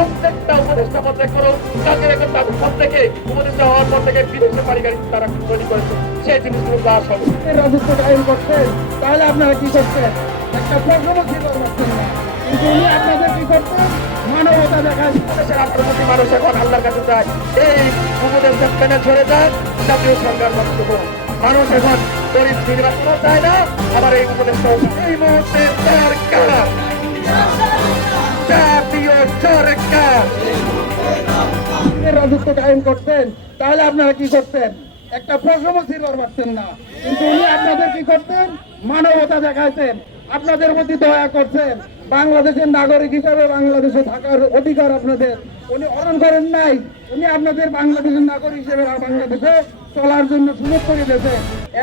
প্রত্যেকটা উপদেষ্টা পদে করো কাকে এখন তাদের প্রত্যেকে উপদেষ্টা হওয়ার পর থেকে বিদেশে পারিবারিক তারা তৈরি করেছে সেই জিনিসগুলো দাস হবে। রাজত্ব কায়েম করছেন, তাহলে আপনারা কি করতেন? একটা প্রশ্নও ছিল করতেন না, কিন্তু উনি আপনাদের কি করতেন? মানবতা দেখায়। দেশের 18 কোটি মানুষ এখন আল্লাহর কাছে যায়, এই উপদেষ্টা প্যানেল ঝরে যাক, জাতীয় সরকার গঠিত হোক। মানুষ এখন গরিব নির্বাচনও চায় না, আবার এই উপদেষ্টা এই মুহূর্তে সরকার জাতীয় সরকার রাজত্ব কায়েম করতেন, তাহলে আপনারা কি করতেন? একটা প্রশ্নও ছিল পারতেন না, কিন্তু উনি আপনাদের কি করতেন? মানবতা দেখাইতেন, আপনাদের প্রতি দয়া করছেন। বাংলাদেশের নাগরিক হিসাবে বাংলাদেশে থাকার অধিকার আপনাদের উনি হরণ করেন নাই। উনি আপনাদের বাংলাদেশের নাগরিক হিসেবে বাংলাদেশে চলার জন্য সুযোগ করে দিয়েছে।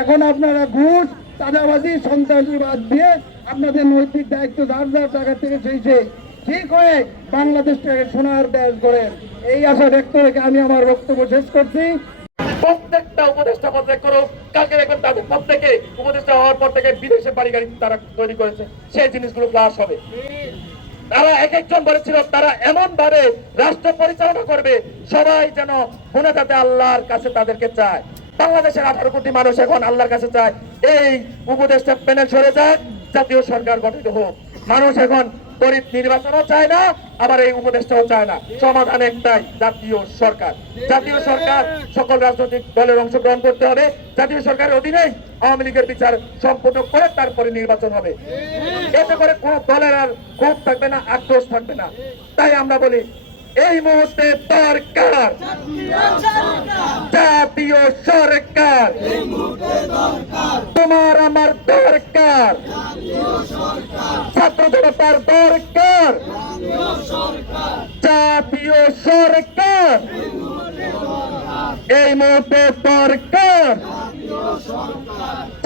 এখন আপনারা ঘুষ, চাঁদাবাজি, সন্ত্রাসবাদ দিয়ে আপনাদের নৈতিক দায়িত্ব যার যার জায়গা থেকে সেই ঠিক হয়ে বাংলাদেশটাকে সোনার দেশ করেন, এই আশা ব্যক্ত রেখে আমি আমার বক্তব্য শেষ করছি। প্রত্যেকটা উপদেষ্টা পদে করো কাকে এখন তাদের প্রত্যেকে উপদেষ্টা হওয়ার পর থেকে বিদেশে পারিবারিক তারা তৈরি করেছে সেই জিনিসগুলো দাস হবে। তারা এক একজন বলেছিল তারা এমন ভাবে রাষ্ট্র পরিচালনা করবে সবাই যেন গুণাতে আল্লাহর কাছে তাদেরকে চায়। বাংলাদেশের 18 কোটি মানুষ এখন আল্লাহর কাছে চায়, এই উপদেষ্টা প্যানেল সরে যাক, জাতীয় সরকার গঠিত হোক। মানুষ এখন গরিব নির্বাচনও চায় না, আবার এই উপদেষ্টাও চায় না। সমাধান একটাই, জাতীয় সরকার। জাতীয় সরকার সকল রাজনৈতিক দলের অংশগ্রহণ করতে হবে। জাতীয় সরকারের অধীনেই আওয়ামী লীগের বিচার সম্পূর্ণ করে তারপরে নির্বাচন হবে। এতে করে কোন দলের আর ক্ষোভ থাকবে না, আক্রোশ থাকবে না। তাই আমরা বলি এই মুহূর্তে দরকার জাতীয় সরকার, তোমার আমার দরকার, ছাত্র জনতার দরকার জাতীয় সরকার, এই মুহূর্তে দরকার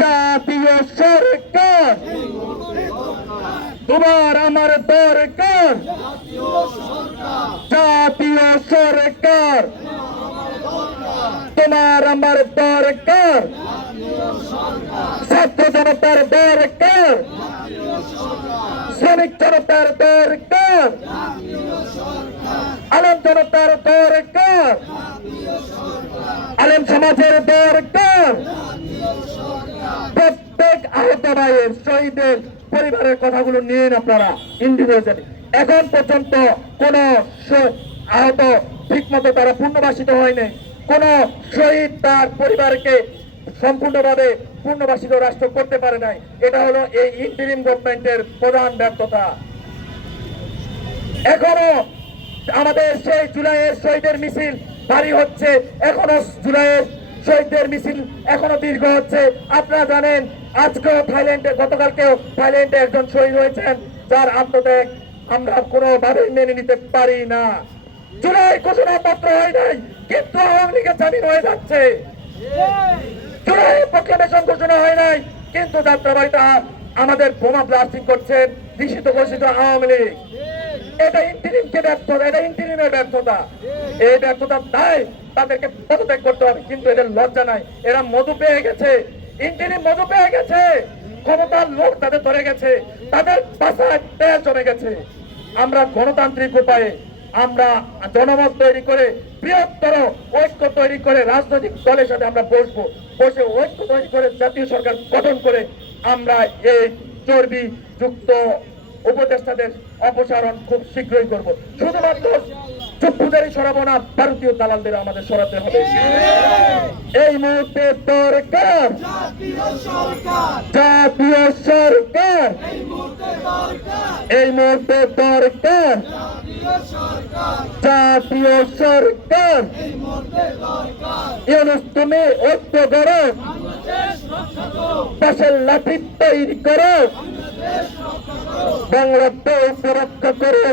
জাতীয় সরকার, তোমার আমার দরকার জাতীয় সরকার, তোমার আমার দরকার, ছাত্র জনতার দরকার, শ্রমিক জনতার দরকার, আলেম জনতার দরকার, আলেম সমাজের দরকার, প্রত্যেক আহত ভাইয়ের শহীদের পরিবারের কথাগুলো নিন আপনারা ইন্ডিভিজুয়ালি। এখন পর্যন্ত কোন আহত ঠিক মতো তারা পুনর্বাসিত হয়নি, কোন শহীদ তার পরিবারকে সম্পূর্ণভাবে পুনর্বাসিত রাষ্ট্র করতে পারে নাই। এটা হলো এই ইন্টারিম গভর্নমেন্টের প্রধান ব্যর্থতা। এখনো আমাদের সেই জুলাইয়ের শহীদের মিছিল ভারী হচ্ছে, এখনো জুলাইয়ের শহীদদের মিছিল এখনো দীর্ঘ হচ্ছে। আপনারা জানেন আজকেও থাইল্যান্ডে, গতকালকেও থাইল্যান্ডে একজন শহীদ হয়েছেন, যার আত্মত্যাগ আমরা কোনোভাবেই মেনে নিতে পারি না। জুলাই ঘোষণাপত্র হয় নাই, কিন্তু আওয়ামী লীগের জামিন হয়ে যাচ্ছে। জুলাই প্রক্লেমেশন ঘোষণা হয় নাই, কিন্তু যাত্রাবাড়িতে আমাদের বোমা ব্লাস্টিং করছেন নিষিদ্ধ ঘোষিত আওয়ামী লীগ। এটা ইন্টারিমকে ব্যর্থতা, এটা ইন্টারিমের ব্যর্থতা। এই ব্যর্থতার দায় তাদেরকে পদত্যাগ করতে হবে, কিন্তু এদের লজ্জা নাই। এরা মধু পেয়ে গেছে, ইন্টারিম মধু পেয়ে গেছে, ক্ষমতার লোক তাদের ধরে গেছে, তাদের পাশায় তেল জমে গেছে। আমরা গণতান্ত্রিক উপায়ে আমরা জনমত তৈরি করে বৃহত্তর ঐক্য তৈরি করে রাজনৈতিক দলের সাথে আমরা বসবো, বসে ঐক্য তৈরি করে জাতীয় সরকার গঠন করে আমরা এই চর্বি যুক্ত উপদেষ্টাদের অপসারণ খুব শীঘ্রই করব। শুধুমাত্র চুপ্পুদেরই সরাবো না, ভারতীয় দালালদের আমাদের সরাতে হবে। এই মুহূর্তে দরকার জাতীয় সরকার, এই মুহূর্তে দরকার জাতীয় সরকার। ইউনূস তুমি ঐক্য করো, পাশের লাঠি তৈরি করো, বাংলাদেশ রক্ষা করো।